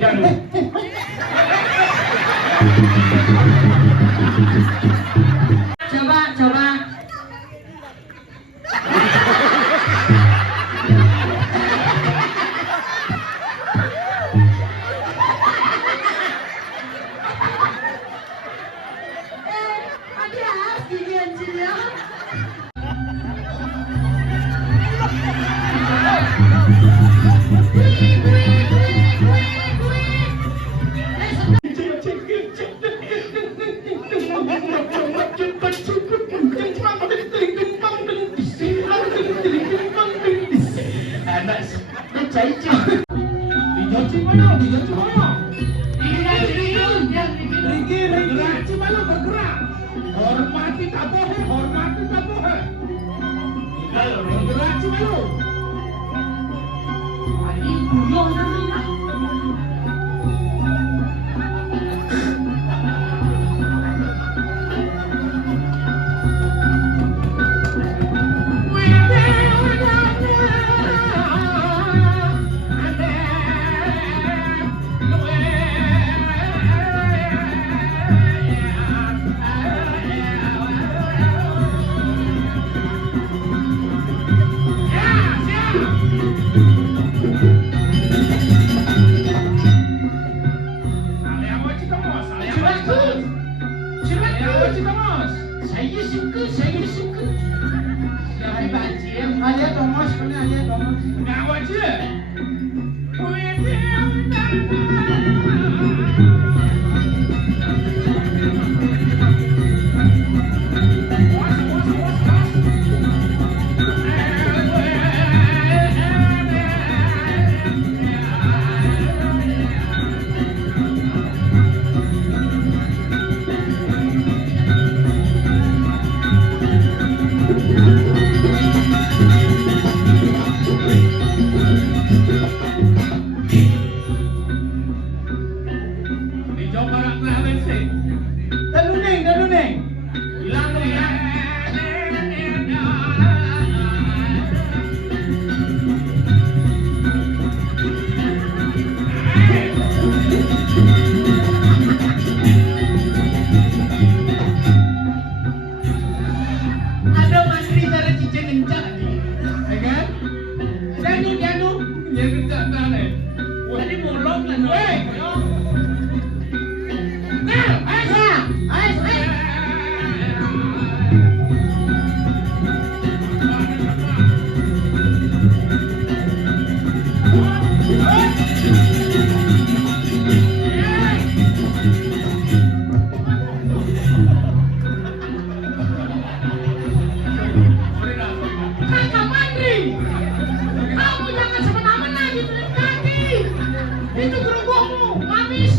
Tidak dulu. Coba. Hati-hati Genji ya. Hormati tabohe. Bergerak Cimalu. Ini buyong namanya. Saya suka. Siapa baca? Alia Thomas, benar Alia Thomas. Nak baca? Di Jawa Barat telah lensing. Dan Nuneng. Hilang tu ya. Ada mantri cara cicing kencang nih. Ya kan? Danu. Ya kencang tak ni. Tadi molong lah. Weh. Nah, ayo. Kakak Mandri, kamu jangan semena-mena di kaki. Itu gerobakmu, habis.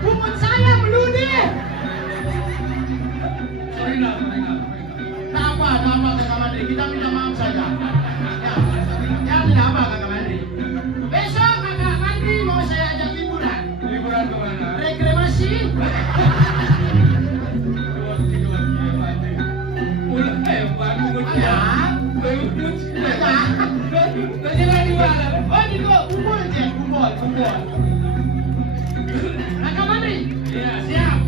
Pungut saya meludih. Sorry nak. Tak apa Kakak Mandri, kita minta maaf saja. Ya tidak apa Kakak Mandri. Besok Kakak Mandri mau saya ajak liburan. Liburan ke mana? Rekreasi. Ya. Oh, di kumpul je, kumpul. Kakak Mandri. Ya, siap.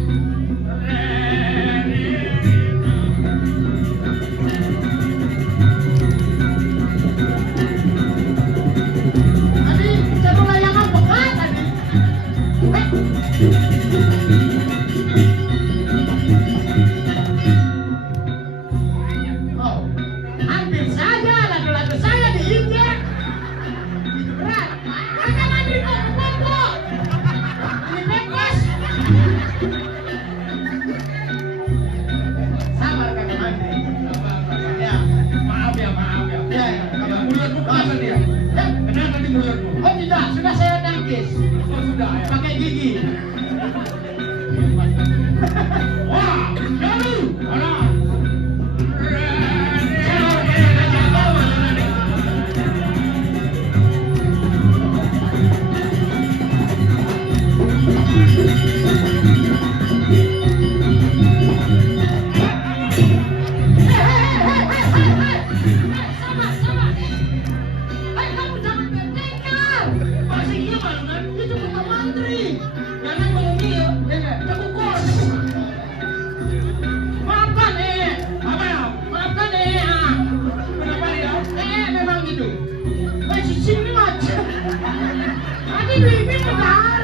Tadi cara layangan bekat tadi. Oh, hampir saja lagu-lagu saya diinjak. Itu berat. Kakak Mandri kok kebobok. Ini bebas. Sabar Kakak Mandri. Ya. Maaf ya. Ya. Mulutmu kenapa dia? Ya. Kenapa di mulutmu? Oh tidak, sudah saya tangkis. Oh sudah ya. Pakai gigi. Wah, jalu. Mana? Sabar. Kamu jangan bertengkar. Masih iya malu kan? Wes sini aja. Adi bibi benar.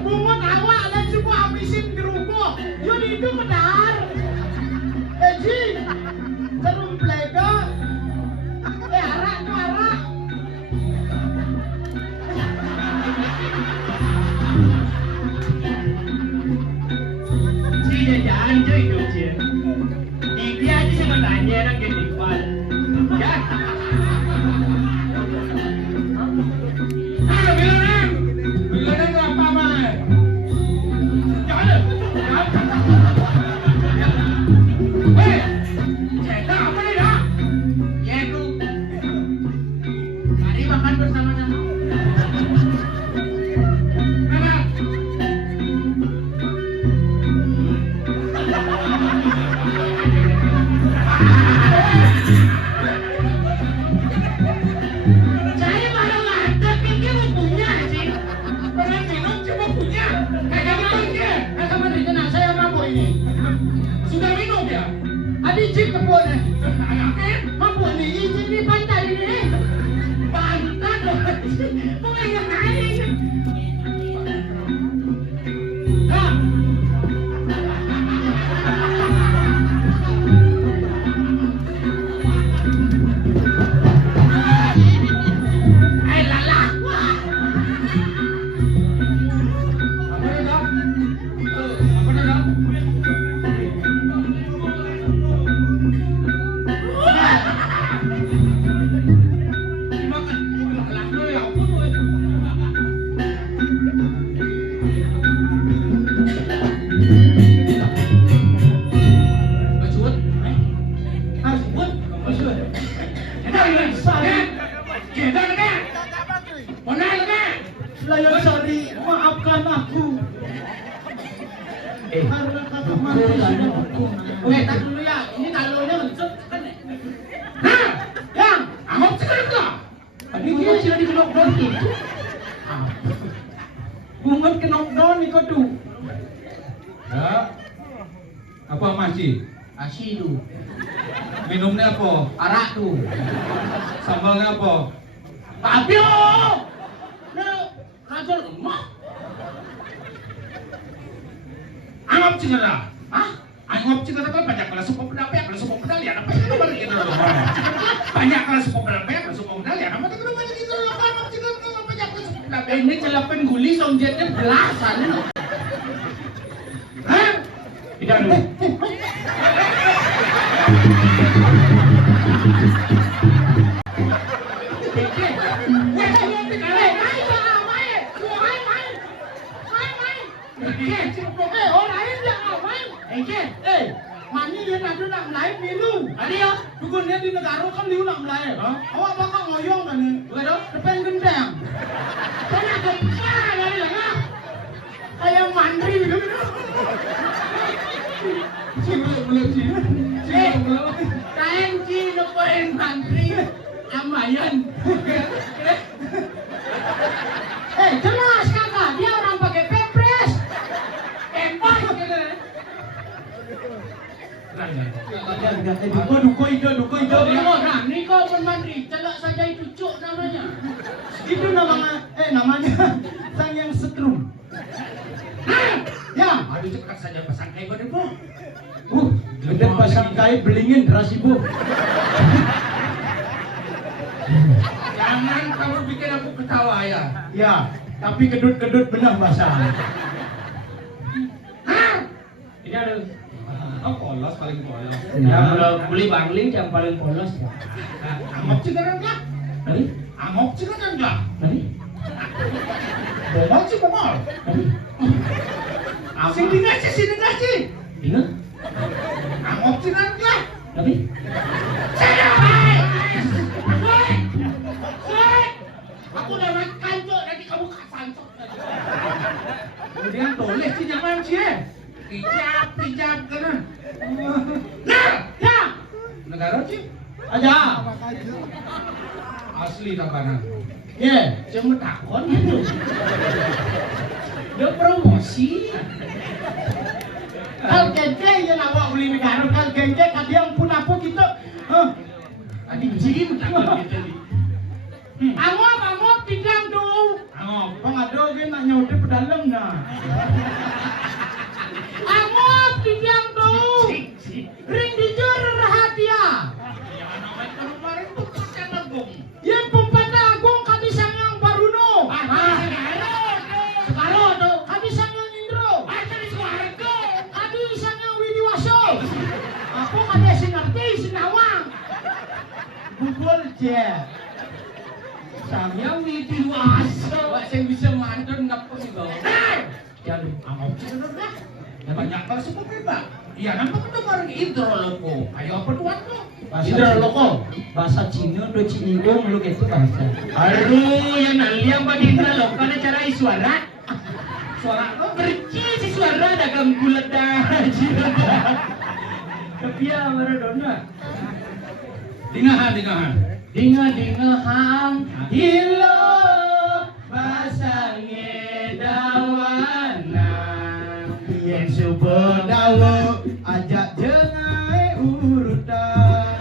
Bungut awak dan semua habisin gerubuk. Yun itu benar. Ji, serum plega. Arak tu arak. Chị để anh chơi được chuyện thì kia chứ sao mà đại nhẹ đang cái tình quan ya Bilang apa mah? Jangan. Hei, cerita apa nih dah? ya itu mari makan bersama-sama Memang. saya malah nggak ada pikir lu punya sih Pernah minum cuma punya. Kayak gitu. Kamu dengan saya mabuk ini. Sudah minum ya? Adi cik kebun eh. Anaknya? Mabuk ni izin di pantai ini. pantat loh mau ingat aja Nah, lala Apa nih dah? Apa nih dah? Dimakan. Lala ya ampun. Maksud? Asbun. Maksud? Kita yang saya. Kita lagi. Mana lagi? Layan sorry, maafkan aku. Karena kata mati sudah hukum. tak dulu ya ini talonya unsur kan Hah? Yang, Angop sekarang lah. tadi dia sudah di knockdown gitu. Bungut ke knockdown ni kau tu. Ya. Apa masih? asidu Minumnya apa? arak tuh Sambalnya apa? tapi oh nah raja lemah Angop cingera. ah Angop cingera kan banyak kelas suku pendamping, kelas suku pendalian apa itu baru gitu loh. Banyak kelas suku pendamping, kelas suku pendalian apa itu banyak gitu loh. Angop cingera kan banyak kelas suku pendamping. ini celapen guli songjetnya belasan Hah? Tidak dulu. Mani dia nak nak melayu milu. Ada ya? Dukun dia di negara kan liu nak melayu. Hah? Awak bakal ngoyong kan ni? Betul? Depan gendang. Kena gempa dari lah. Kayak mandri gitu. Belum sih. Belum. Kain ci lepain mantri amayan. Jelas kakak, dia orang pakai pepres. Empat gitu. Duko hijau. Orang ni kau pun mantri, celak saja itu cuk namanya. Itu namanya sang yang setrum. Ya, Aduh cepat saja pasang kain pada bu. gede pasang kait belingin rasibu. Jangan kamu bikin aku ketawa ya. Ya, tapi kedut-kedut benah basah. Ini ada. Oh polos paling polos. Ya kalau beli bangling yang paling polos ya. Angop cingera enggak? Tadi? Angop cingera enggak? Tadi? Bongol sih bongol. Tadi? Sini ngasih. Ingat? Angop cingera enggak? Tadi? Aku udah makan cok, nanti kamu kapan cok? Kemudian boleh sih nyaman sih. Pijap kan? Nah, Ya, negara sih aja. asli tabanan. Ya, Cuma takon gitu. Dia promosi. kal gengge yang awak beli negara kal gengge kadiang pun apa kita Anjing takut gitu nih. Angop tinggal tuh. Angop. Pengado ge nak nyode pedalem nah. Angop tinggal tuh. Ring dijur rahasia. Jangan namanya kemarin tuh kan Agung. Yang pempat agung kabisang yang baruno. Sekarang tuh kabisang yang Indro. Kabisang yang Widiwaso. Aku kada singerti sinawang. Bubul je. Samya Widiwaso. Wak sing bisa mantun ngapa sih bau? Jalur Angop bener dah. Banyak kali sepupu Pak. Iya, nampak kemarin hidroloko. Ayo apa tuan lo? Hidroloko. Bahasa Cina do Cinidong lu gitu bahasa. Aduh, yang naliang pada hidroloko na cara iswarat. Suara lo Perci si suara dagang bulat dah. Tapi ya Maradona. Dingahan. Dinga-dingahang hilo basange dawana yen subuh dawo ajak jengai urutan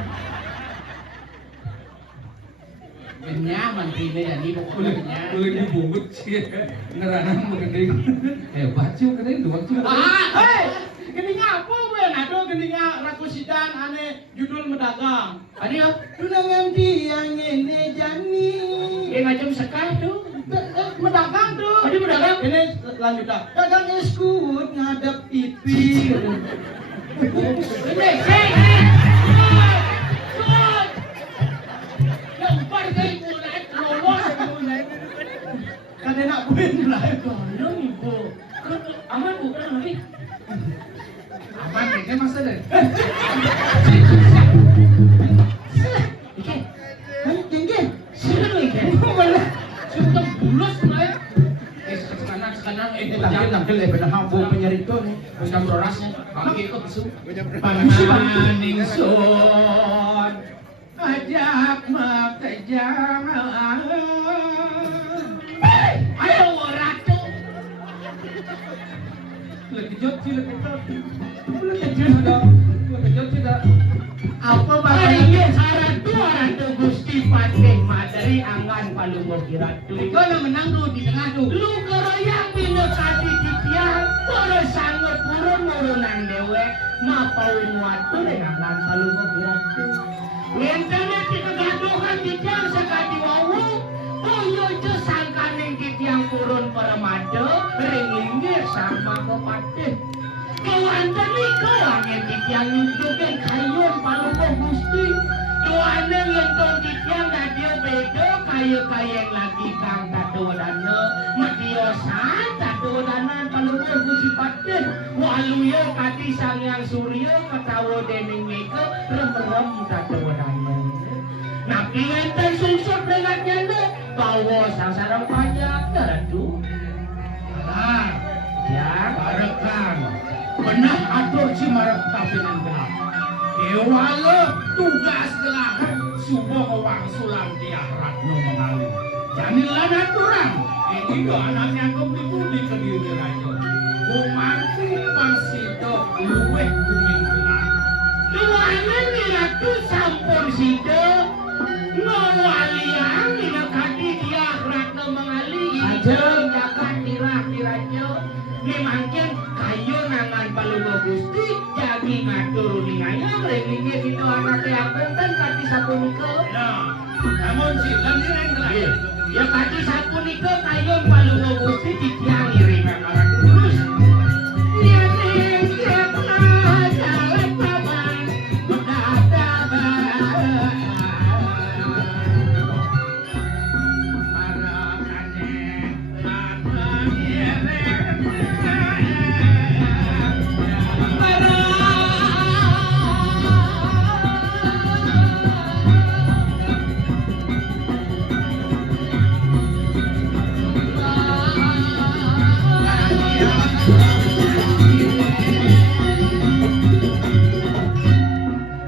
benyah mantrine ya ni pokoknya benyah Boleh dibungkut sih. Ngerana mengending. Hebat sih kedeng dua sih. Gini apa gue? Aduh gini rakusidan ane judul medagang. Ano yun? Tunangan dia ngene jani. Eh, macam sekali tuh. Medagang tuh. Oh, dia medagang? Ini lanjutan. Dagang es kuut ngadep pipi. Ini, Lempar kayak mulai lolos. Kan enak buin mulai. Tolong ibu. Aman bukan lagi. Aman kayaknya masa deh. Ike, Tinggi. sila lo Ike. Sudah bulos mulai. Sekarang Tampil benar hambung penyerito nih. Terus kamu rorasnya, kamu ikut bisu. Pamaning son ajak makejang. Ayo ratu. Lekejot sih lekejot. Lekejot sudah. Apa bahaya ratu Gusti Patih Madari Angan Palunggo Kiratu. Ikaw na menang doon di tengah tuh. Lu keroyang pinukati titiang, poro sangot purun murunan dewek, mapawin watur Angan Palunggo Kiratu. Wentana tikegaduhan titiang sakati wawu, uyo jo sangkaning titiang purun paramado, ringinggir sama kepatih. Kawantan ikaw ang yang titiang nyutukin kayun Palunggo Gusti. Tuaneng yang tong titiang radio bedo kayu-kayeng lagi kang tatudannya matiosan tatudanan Palunggo Gusti Patih waluyo kati sangyang suryo ketawa dening meke rem-rem tatudannya napi ngenten susut dengannya ne bawa sang sarang pajak teradu Ah, ya barekan. Benar atur si marap kapinan gelap. Dewalo tugas gelap. Subuh kewang sulam diarat no mengalir. Janilan aturan. Ini do anaknya kebudi ke diri raja. Kumangsi pangsito luweh kuming gelap. luangan nilatu sampun sida ngawaliang ninakati dia ratna mengali ajeng jagat tirah-tirahnya memangken kayu nangan Palunggo Gusti jadi ngatur ningayang renginge itu anake apunten kati sapunika Nah, namun si lemir gelap. ya kati sapunika kayu Palunggo Gusti ditiang iring kakaran lurus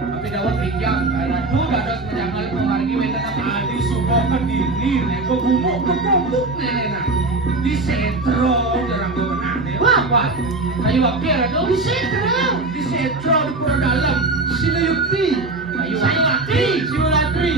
Tapi dawat pinjam, karena tuh dados menjangal pemargi wetan adi subuh kediri, nego bumuk kebubuk nenena. Di setro jarang gue menang deh. wah kayu wakil itu Di setro di pura dalam. Sinayukti. kayu wakil Simulatri.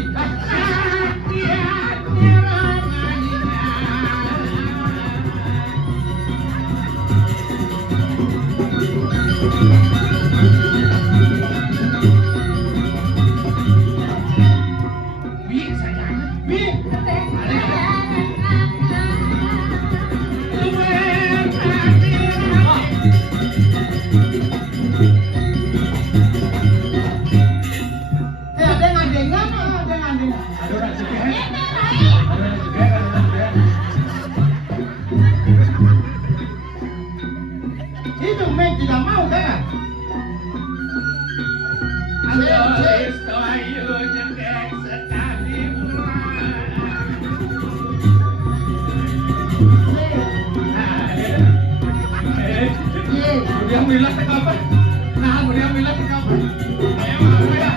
Aduh rezeki. Itu Meg tidak mau kan? Kemudian milas ke kapan? Nah, kemudian milas ke kapan? Ayo, mau ya.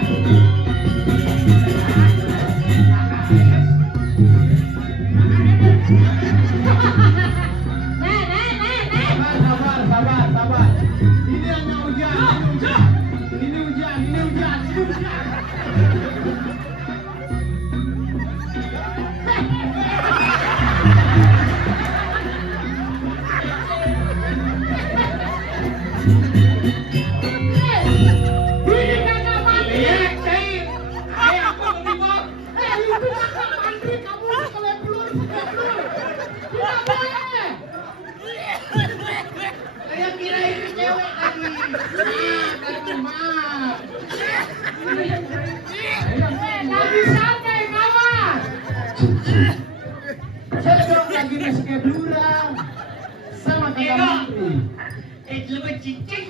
Sabar. Ini hanya ujian. Ini ujian. Saya kira itu cewek lagi. Maaf. Lagi santai kawan. Saya dong lagi reschedulan sama kakak menteri. Itu becicik.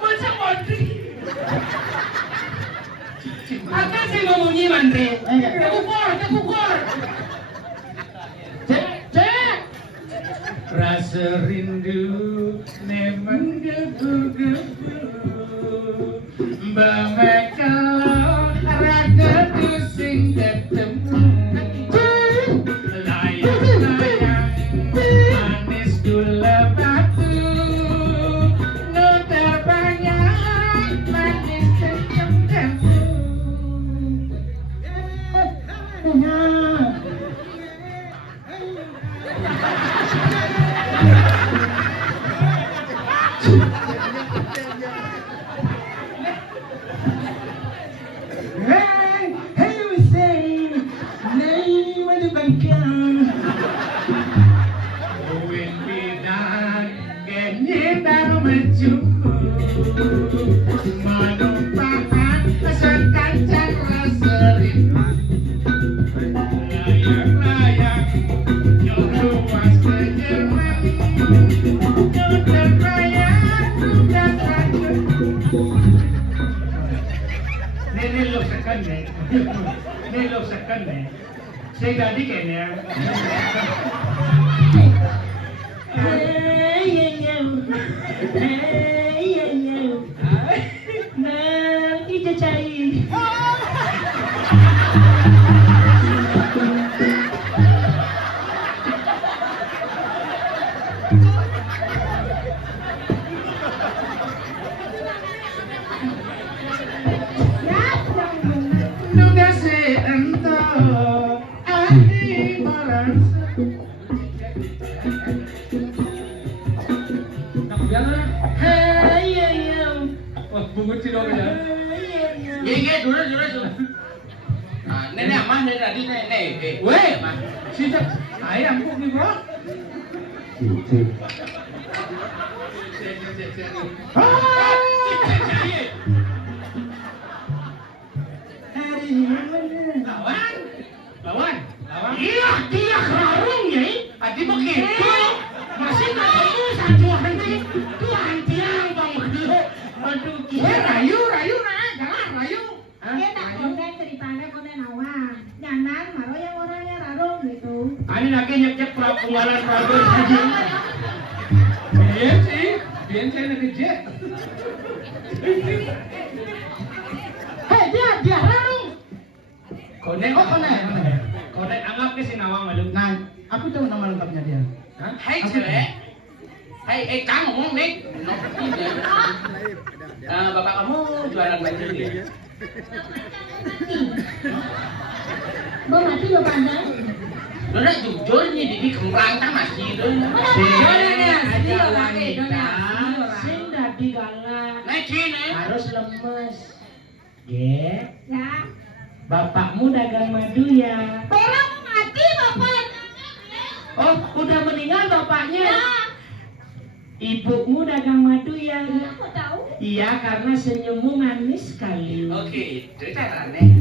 Masa Menteri? Apa sih ngomongnya Menteri? Kepukul. Cek. Rasa rindu memang gebu-gebu, kalau raga tu sing ketemu. Layang-layang manis gula batu, nu terbanyak manis senyum kamu. Hey, we say, name of the banker. Uwin bidan genye daru mencukup, menumpahkan sekancan rasa rindu. Layang-layang yang luas ke Jerman, nu terbayang dan rajin. Nelok sekan nih. Saya gadi kayaknya. Nah, kita cari. Nugas ento ahli merasa. Nak jalan. Wah, bungut sih dong ya. Iya, dulu. Nenek amah dari tadi nenek. Weh, sejak ayam kok nih bro? Lawan. Iya, dia karung ya. Adi begitu. Masih ketemu satu hari. Tuhan tiang bang Madu. Aduh, Rayu nah, jalan rayu. Dia tak konten ceritanya konten awal. Nyanan, malah yang orangnya rarung gitu. Ani lagi nyek pengalaman Prabu saja. Biar saya nak kerja. Hei, dia rarung. Konek. Konek anggap ke Sinawang malu. Nah, aku tahu nama lengkapnya dia. Hai cewek, hai kamu ngomong nih, bapak kamu jualan baju nih. Mau mati lo pandang? Udah jujur nih, Didi kemperantang masih itu. Sing dadi galak. Naik sini. Harus lemes. Ge, Ya. bapakmu dagang madu ya. Orang mau mati bapak. Oh, udah meninggal bapaknya. Ya. Ibumu dagang madu ya. Aku tahu. Iya, karena senyummu manis sekali. Oke, cerita aneh.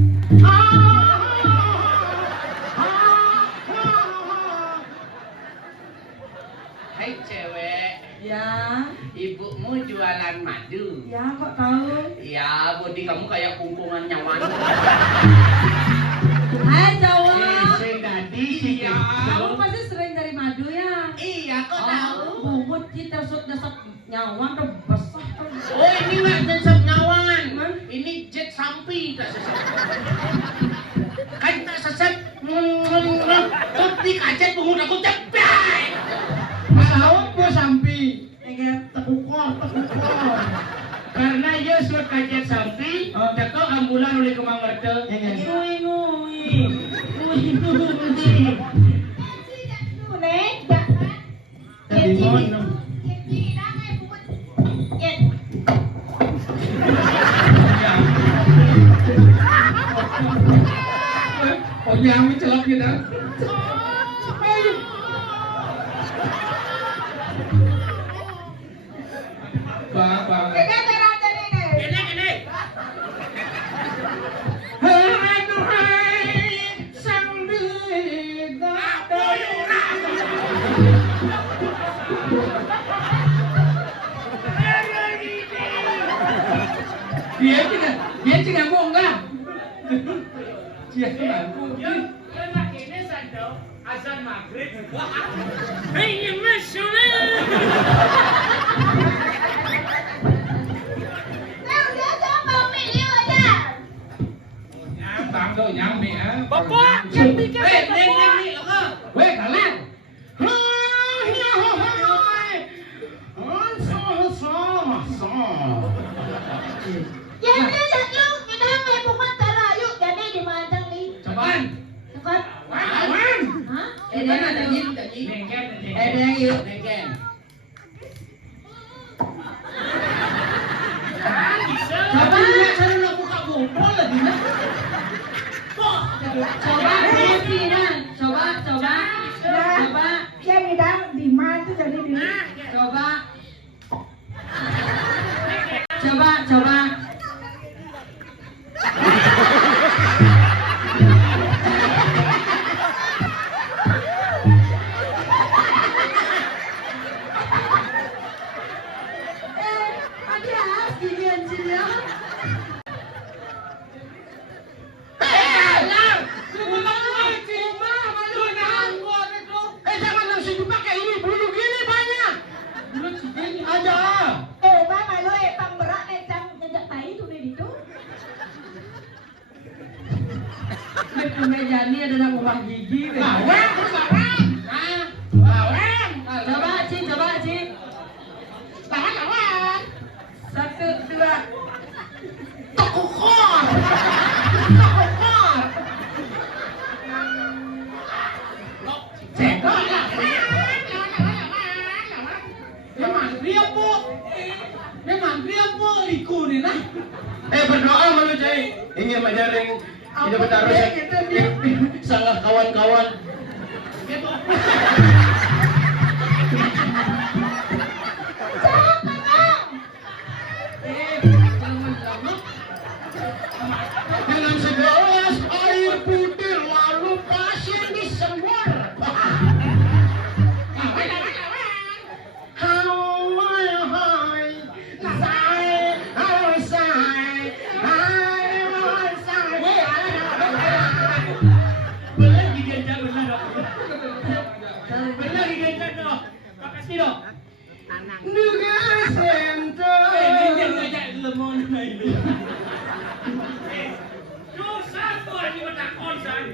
Hai cewek, Ya, ibumu jualan madu. ya kok tahu? Ya, bodi kamu kayak kungkungan nyawan. Hai cowok, Sing tadi si Iya. kamu pasti sering dari madu ya? Iya, kok tahu? Bungut kita desep nyawan tuh besar tuh. Oh, ini nggak sesep nyawan. Ini jet sampi tak sesep. Kan tak sesep. Tapi kajet pengguna aku cepat. Masalah apa sampi? Enggak. Tekukor. karena ia suat kajet sampi, teko ambulan oleh kemang merta. Ngui ngui. Nek, jangan. Jadi ngono. Oh yang celok gitu. Bang. Kene. Aduhai sang dia juga mau enggak? Dia ngaku. Azan maghrib. Hei, masuk. Bang đâu nhắm mẹ. Bapak, Neng ni lho. weh kalah. Cobaan. Awan. Nengken yuk. Nengken. Tapi lihat saya nak buka botol lagi. Coba. Jangan langsung dipakai ini bulu gini banyak. Bulu segini ada. Meja ini adalah rumah gigi. Bawang. Coba, Ci. Lawan. 1, 2. Tekukor. Cekok lah. Memang dia po liku ni nah. Berdoa malu cai. Ingin menjaring hidup bertaruh sangat kawan-kawan. Dengan segelas air putih lalu pasir disemur.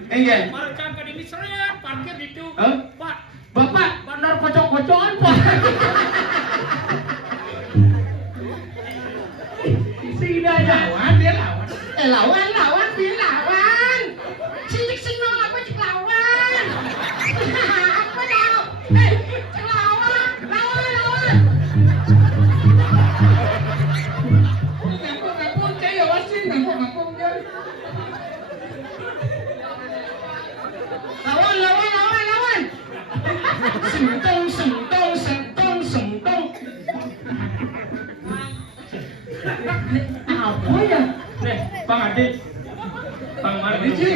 Enggak. Markan ini seret parkir itu. Pak, Bapak, benar kocok-kocokan Pak. Sida lawan dia lawan. Lawan dia lawan. Sidik sing nolak aku cek lawan. Apa tau? Cek lawan. Ngapun cai awasin ngapun dia. Lawan. Sentong. Madit. Bang Madit sih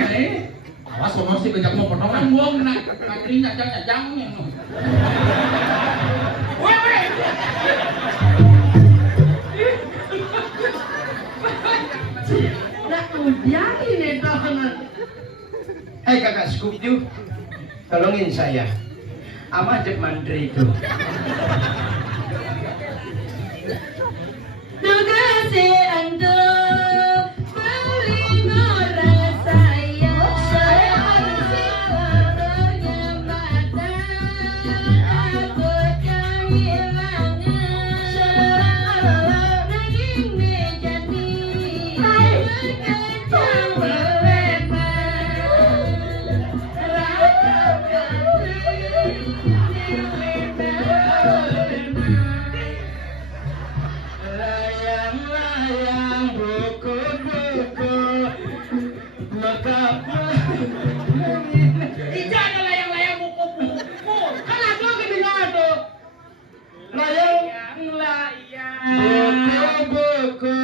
Awas ngomong sih banyak mau potongan. Ngomong nak katri nyajang yang. Nak kemudian ini tahanan. Hai kakak Scooby-Doo, tolongin saya. Ama Jep Mandri itu. Tugasnya untuk melindungi saya harus menyelamatkan aku kehilangan daging menjadi berkecam Layang-layang buku-buku Tidak ada layang-layang buku-buku. Kan aku lagi binado. Layang-layang buku-buku.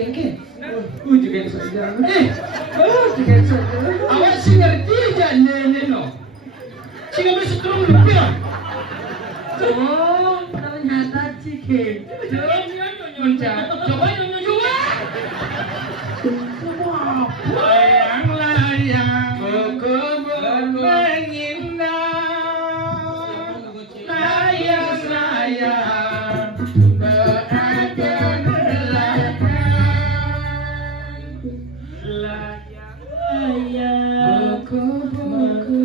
Engke. Juga saja. Juga saja. Awak sih ngerti aja no. Sih nggak bisa turun lebih lah. Oh, ternyata chicken. Coba nyonya juga. Layang-layang buku-buku menginap. Layang-layang berada layang-layang buku-buku.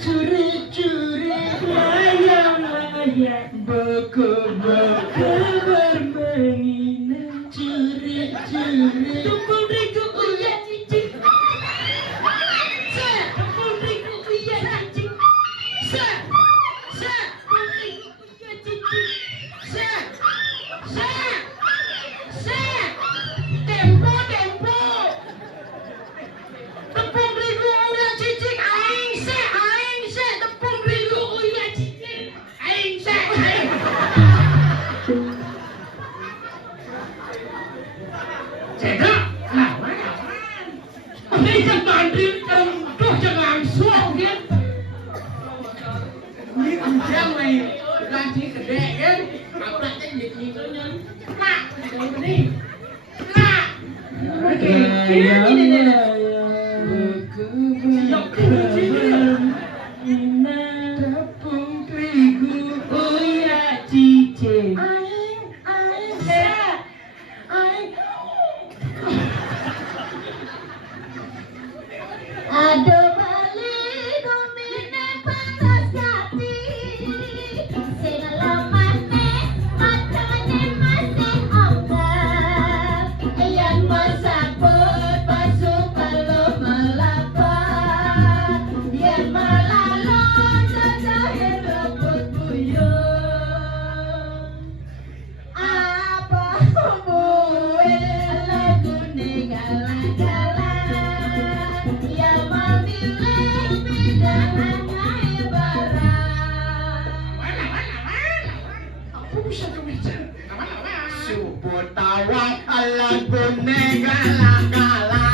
Curi-curi layang-layang buku-buku bermenginap. Curi-curi tukul riku uya cicing. Tukul riku uya cicing. Tukul riku uya cicing. Tempo. Tepung terigu uya cicing. Aing se. Tepung terigu uya cicing. Aing se. Cedok. Lawan. Ini kan banding terus jangan suang dia. Ini ujang nih. Lagi gede kan. Apa yang dikitunya? Nak. Ini. Nak. Oke. Ini. Tepung terigu uya cicing. Aduh balik kumine panas hati sing lemane matane masih anggap yen masaput pasuk belum melapat yen malalon cacahir rebut buyung apa buwe lagune gala-gala yang memilih pidananya ibarat Aku bisa kebicara. Subut tawang lagune gala-gala.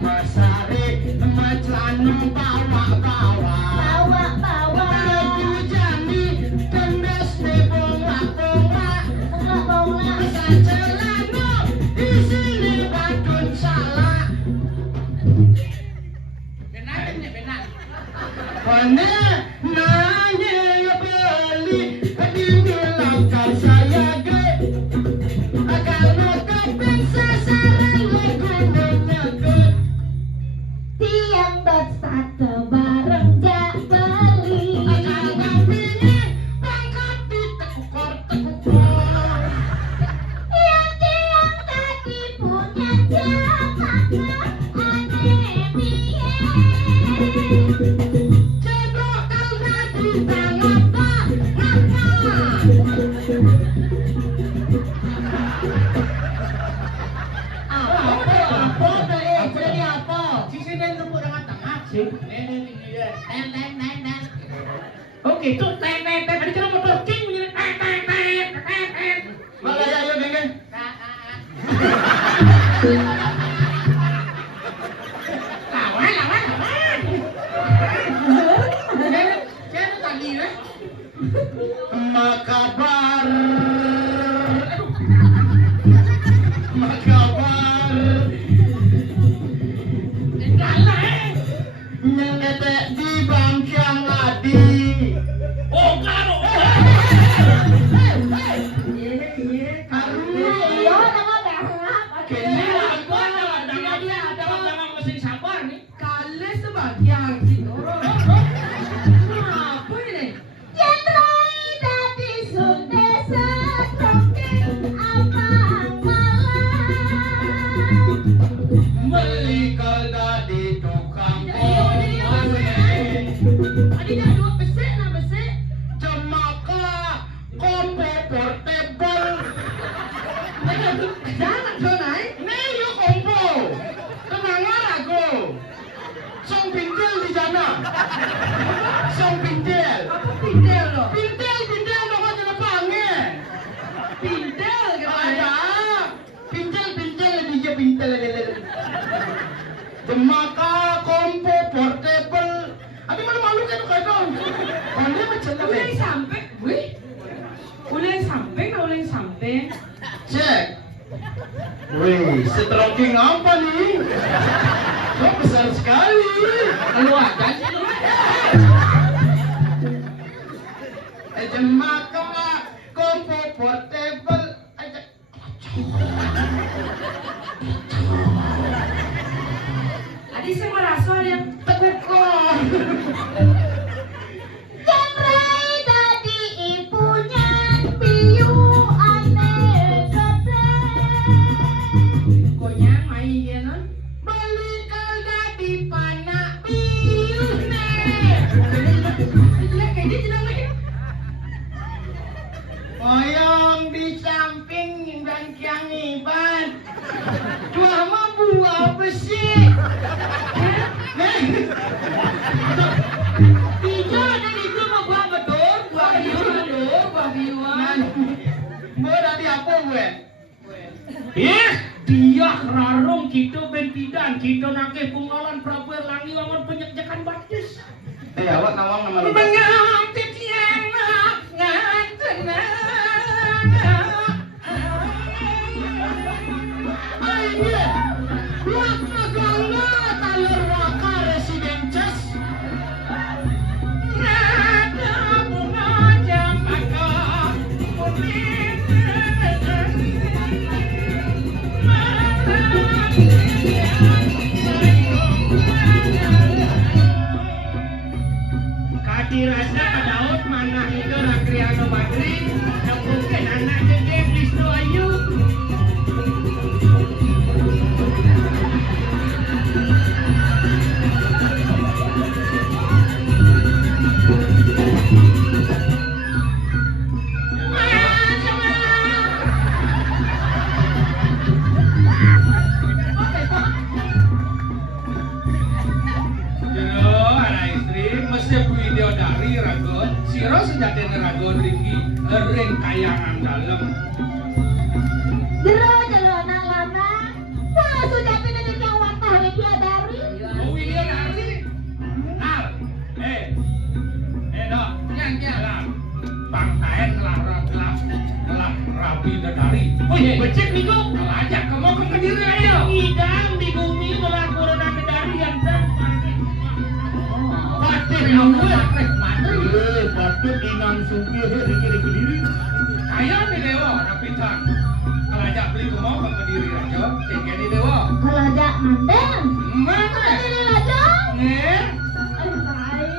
Masari macanu bawa-bawa. Lagu jani kendes ne bonga-bonga. Sacelano di sini badun salah. Benar. Mana nanya beli dibilangkan saya ge. Kalau keping sasaran lagu menyebut. tiang dot satu bareng jak beli yang tiang tadi punya jamaknya aneh biye Oke, itu teng. Tadi cara motor king bunyi teng. Lawan. Siapa tadi ya? Makabar. Nyenetek di Bangkyang Adi. Oh, karo. Iya, nama berharap. Kini apa dengan mesin sabar nih? Kali sebagian sih orang. Apa ini? Yendrai dadi sunde setroking abang malam. Beli kada di tukang Ada dua besek lah besek. Cemaka kompo portable. Jangan naik. Nih yo kompo. Tenangan aku. Song pintil di sana. Song pintil. Apa pintel loh? Pintil nama Jepangnya. Pintel Ada. Pintil DJ pintil. Cemaka kompo portable. Abi malu-malu kan tuh kan. Pandai macam Uleng apa? sampai, wih. Uleng sampai. Cek. Wih, setroking apa nih? Kok besar sekali. Keluar aja lu. Jemaka kompo portable. Aja. Adi saya merasa dia. Tekukon. Yendrai dadi ibunya piyu ane gede. Pokoknya main dia non. Beli kalda di panak biune. Jelek kayak dia jelang lagi. Oyong di samping dan kiang iban. Dua mah buah besi. Tidak ada itu mau buah betul, buah biuan. Mau dari apa gue? Dia rarung kita bentidan kita nake pungalan Prabu Erlangi wangun penyekjakan batis. Awak nawang nama lu. Mengantik yang ngantena. Ayo, buat agama talur waka residen Ces. Nada bunga jamaka kuning. Kadirasa kadaut manah itu Rakriano Badri nempukeun anak gede Wisnu Ayu. Jero ala istri mesti video dari ragon siro sejatine ragon ringgi ering kayangan dalem. Jero nang lanang. Wah, sudah pindah ke watah dia dari. Oh video dari. Nal. Dok. Nyan. Bang Taen ngelah rabi dari. Oh iya becek minggu. Ajak kamu ke Kediri ayo. Idang di bumi melah corona Kediri yang Patih yang gue mati. Patih inang supi riki Kediri. Kaya nih dewa napitan. Kalau ajak beli mau ke Kediri aja. Tinggal di dewa. Kalau ada mandang. Mana? Ini lajang. Nih. Aduh, baik.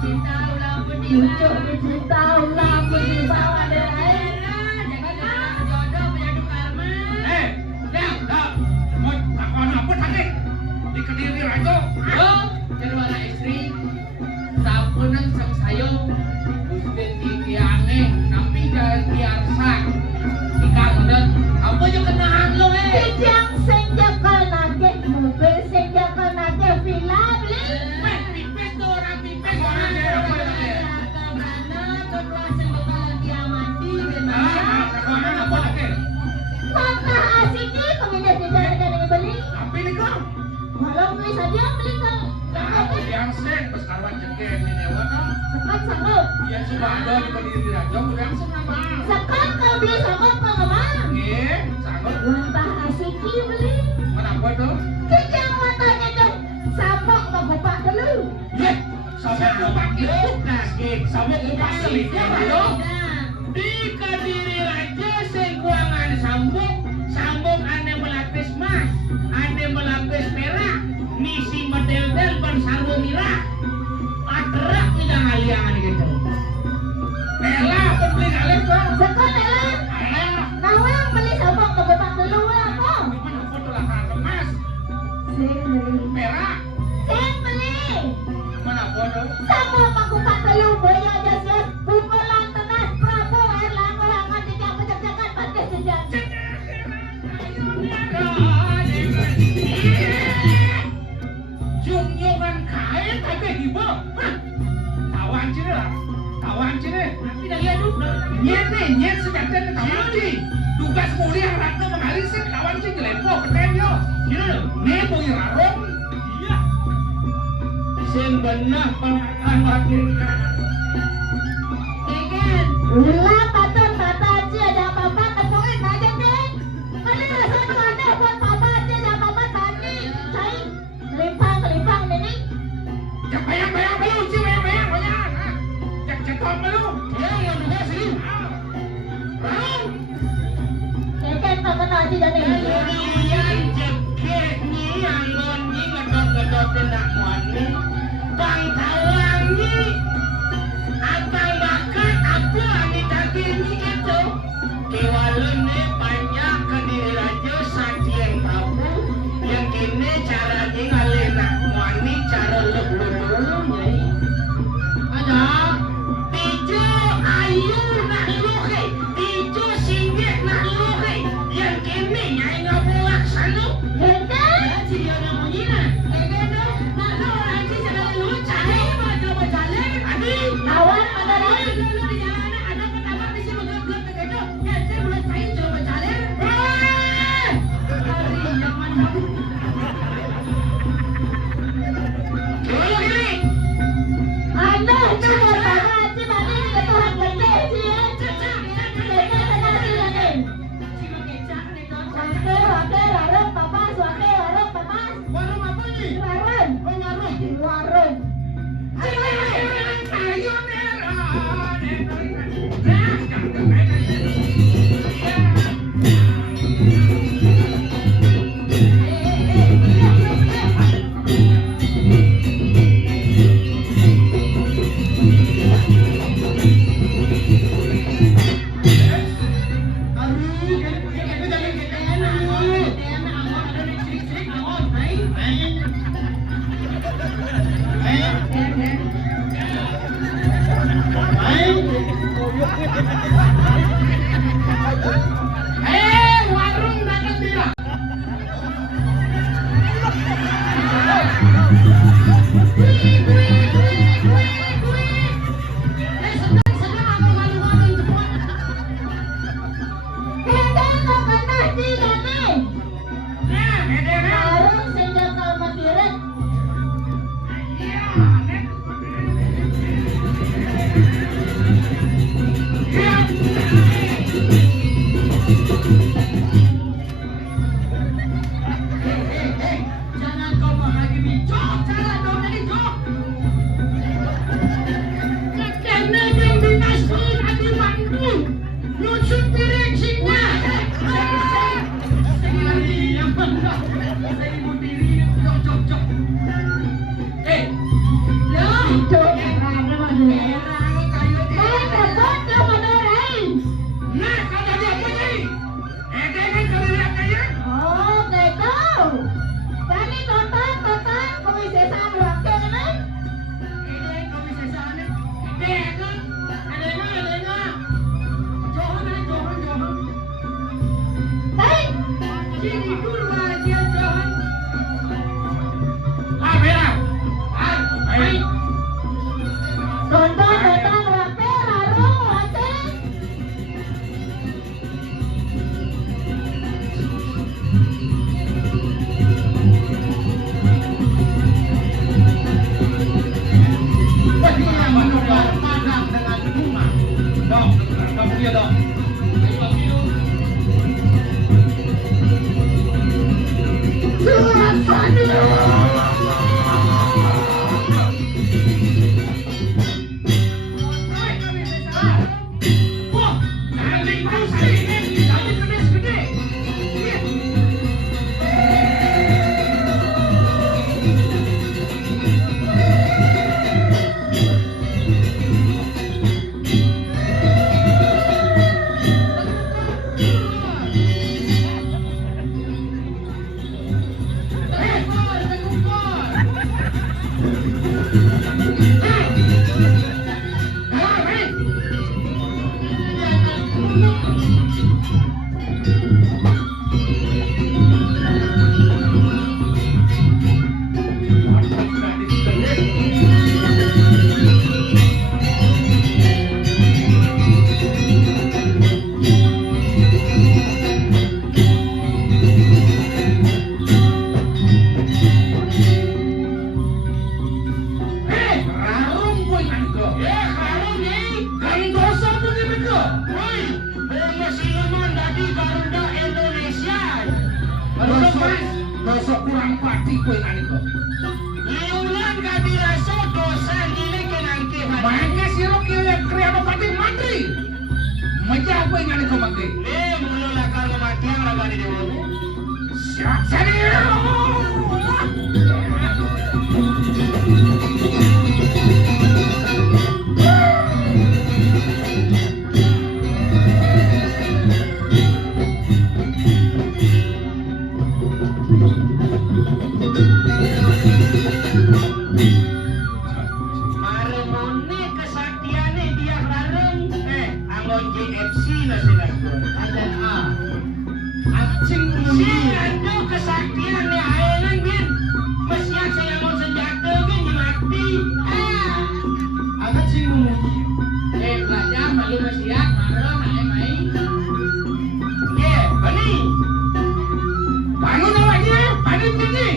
Cinta ulang Pucuk dicinta ulang berdibawa dari jodoh menyadu karma. Dah. Mau takon apa tadi? Di Kediri aja. Yo, kedua istri. Sapunan sang sayo. Usbin tiange, nampi jalan biasa. Ikang udah, apa aja kenahan lo Kijang senja kalau nage ada di Kediri Raja urang senama. Sekon kau beli sokot kau kemana? Nggih, sangat. Wantah asiki beli. Kenapa tuh? Kijang matanya tuh sabok mau kupak dulu. Yeh, sama kupak itu kaget, sama kupak selipnya loh. Di Kediri Raja seguangan sambung ane melapis emas, ane melapis perak, misi medel-del bersarung mirah. Aterak tidak ngaliangan gitu. Ela, pembeli kalian tuh. Sekon elah. Nawang beli sabok mau kupak dulu apa? Mana foto lah emas, Sing beli. perak, Sing beli. mana foto? Sabok mau kupak dulu boya jas-jas pukulan tenas Prabu Erlangga akan tidak pecah-pecahkan pantai sejak. Jungjungan kain tapi hibah. Tawan cina lah, tawan cina. Tapi dah lihat dulu. Nyet nih, nyet sekarang tawan cina. Tugas mulia ratna mengalir sih tawan cina lepo keren yo. Gila. Nih bunyi rarong. Iya. Sing benah pengalaman wakil. Egen, ulah patut tata aja ada apa-apa temuin aja deh. Mana satu ada buat apa aja ada apa-apa tadi. Cai, kelimpang ini. Cak bayang belum sih bayang banyak. Cak cetok belum. Ya, yang juga sih. Egen tak kena aja jadi. Kalian jeket ni anggon ni ngedot-ngedotin nak muani. Bang tawang ni abang bakat apa ni tadi ni gitu. Kewalun ni banyak Kediri Raja Satyen Prabu yang kini cara ni ngalih nak muani cara lelulunya. Ada Tijo ayu nak luhe, tijo singgit nak luhe. Yang kini nyai ngabuak sanu. Egen, Jadi orang bunyi nak. Egen tu nak tahu orang si jalan lucu cari macam berjalan. Adi. awan pada lain. Dulu di jalan ada petapa di sini gelap begitu. Ya saya boleh cari coba berjalan. Hari zaman dahulu. Dulu kiri. Anda cuma sama aja tadi ketuhan gede sih ya. Egen kena sih ya. Cuma kecak ni tu. Wake, warung papas, wake, warung papas. Warung apa ni? Warung. Oh warung. Warung. Warung dapat bila? Egen kok kena sih tadi. Warung sejak kau matiret. Jangan kau menghakimi Jok, jangan dong jadi Jok. Karena yang dinasih Adi Bandung, lucu direksinya. Sekali yang benar, saya ibu diri Jok. Loh, Jok. ada mana? Kebot kau menerai. Nah, kata dia apa ni? Kan kalau lihat kaya. Oh, gitu. Tadi total komisi sama wakil ini. Kau bisa sana. Ada. Johan. Baik. Sini dulu aja Johan. Bella. Baik. Tonton wakil, warung wakil. Bagi yang menunggu pandang dengan bunga. Garuda Indonesia. Dosa kurang pati kowe ngene kok. Liulan kadiraso dosa gini kenangke. Mangke sira kriya pati mati. Mejah kowe ngene kok mangke. Mulu lakar kematian raga di dewa. Siap serius. Maremone kesaktiannya dia bareng. Anggon JFC na sila. Ada A. Acing Si ada kesaktiannya ayelan bin. Masya saya mau senjata kan mati. Agak sing memuji. Belajar malu mesiak, marah, main. Bani. Bangun awaknya, bangun tinggi.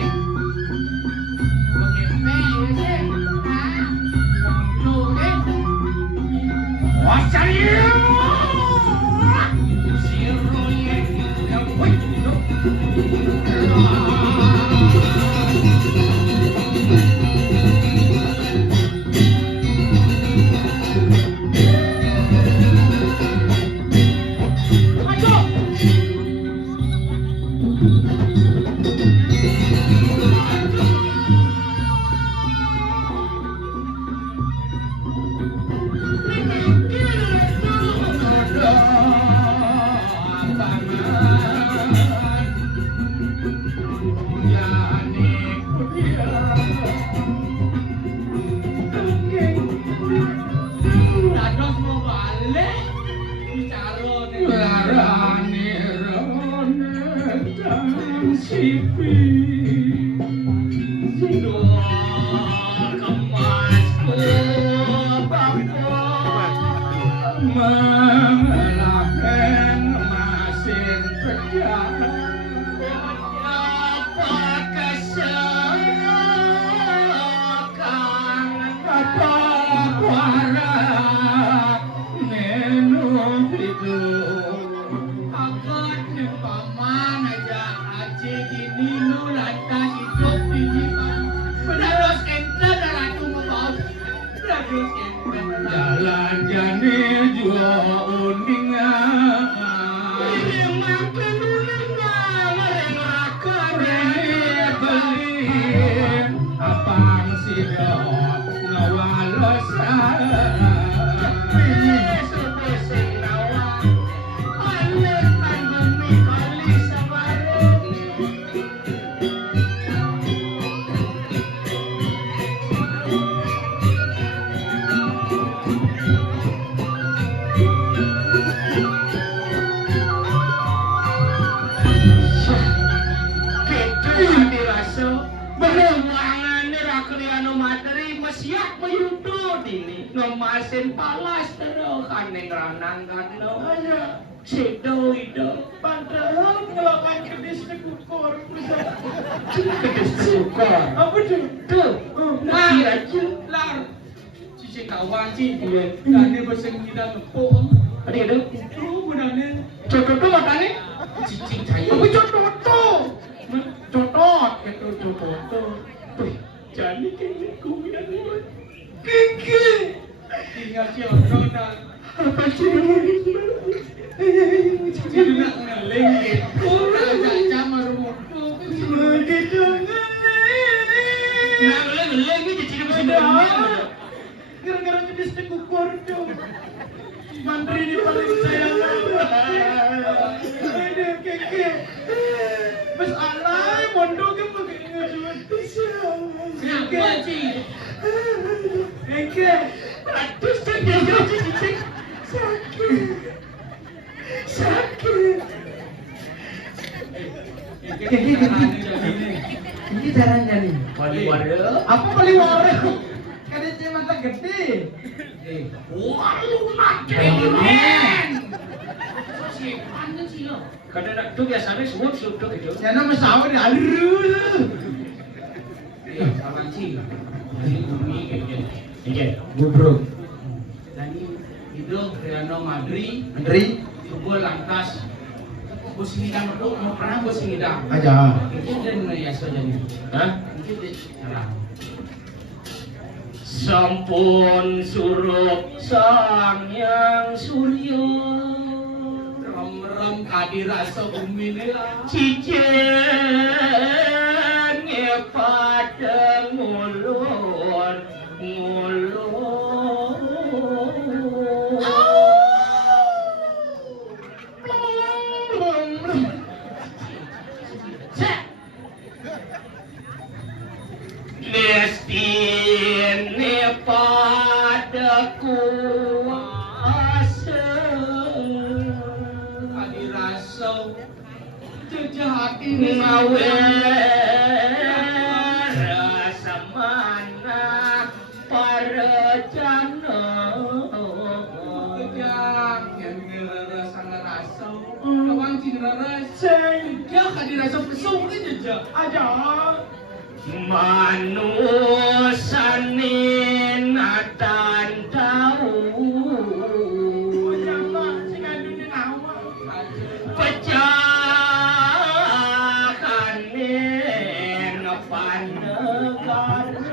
Wah serius. Dados mau balik, bicara nih. Larane rone dan sipi. Mengelakan mesin pejalan. Apa kuarap minum itu. Agak nih paman aja aja gini lu lantas hidup di jiwa. Penaros ente daratu mau terus ente. Jalan jani jua uningan. Apang sidok ngawalosan. Masin palas terus kaneng ranang kano aja cedo itu padahal ngelakukan kedis tekukur kedis tekukur apa tuh nah aja Lar, cici kawan sih dia. Tadi berseng kita ngepok. ada itu Itu benarnya. cotot tuh matanya Cicing saya. apa cotot tuh cotot itu cotot tuh jadi kayak kumian itu kiki Tinggal ciondong dan apa sih jadi nak ngeleng gitu. Caca marumutu. nah ngeleng gitu jadi gara-gara kedis tekukur tuh mantri di paling sayang ada keke mas alay bondo ke pakai ngajuan Kenapa sih? keke ratus tak sakit sakit ini caranya nih apa paling waras kan dia mata gede wah lu makin Si pandai sih lo. kadang itu biasanya semut sudut itu Yana mesawir aduh. Kawan sih. Ini bumi gitu. iya Gubruk. Tadi itu Riano Madri Andri. sebuah lantas bos ngidang itu mau pernah bos ngidang. Aja. Mungkin dia nanya saja nih. Hah? Mungkin dia salah. Sampun surup sang yang surya Rem kadirasa bumi dia. ciceng pada ngulur Destiny pada kuasa Kadirasa jahat ini ngawe rasa mana para jana kejang yang ngerasa ngerasa kawang ngerasa dia kadirasa pesung kan jejak aja. manusanin atan tahu pecahanin panegara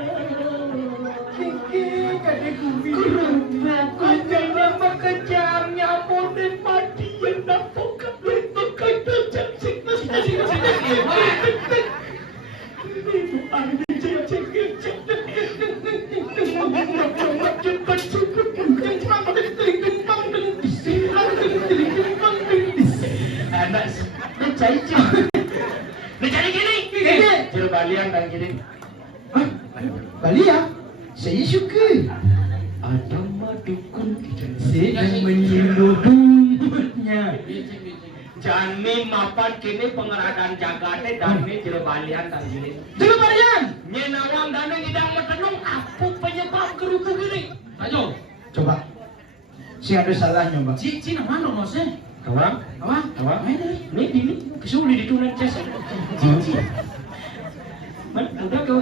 kerupuk kejangnya makejang nyamuk dan mati yang nampak kabel berkaitan jam anak mencari mencari gini curu balian dan gini Bali ya? Saya suka. ada madukun Sedang menyeludupnya. jani mapan kini pengeradaan jagate dan ini curu balian dan gini Dulu Marian. nyenawang dan ngidang metenung apa penyebab kerupuk ini Ayo, Coba. Si ada salahnya, Mbak. Cina mana bosnya? kawan Apa? kawan Main deh. ini kesuli di tunan ces udah kau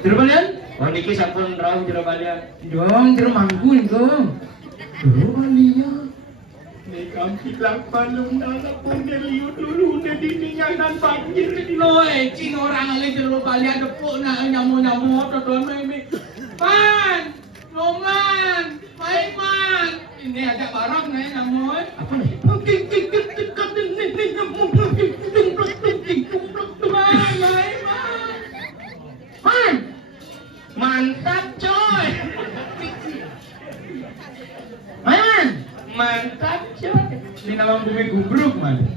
Dulu Marian. oh niki sampun rawuh curu balian Dong, termangkul dong. Dulu Marian. Kampi lapan lumdana pondelio dulu na diningan dan banjir di Noe, Cina orang lain terlalu balian depuk nak nyamu tuan memi. Man, no man, main man. Ini ada barang nih nyamu. Apa nih? Man, mantap coy, Marian. mantap coy. Ini nama bumi gubruk, man.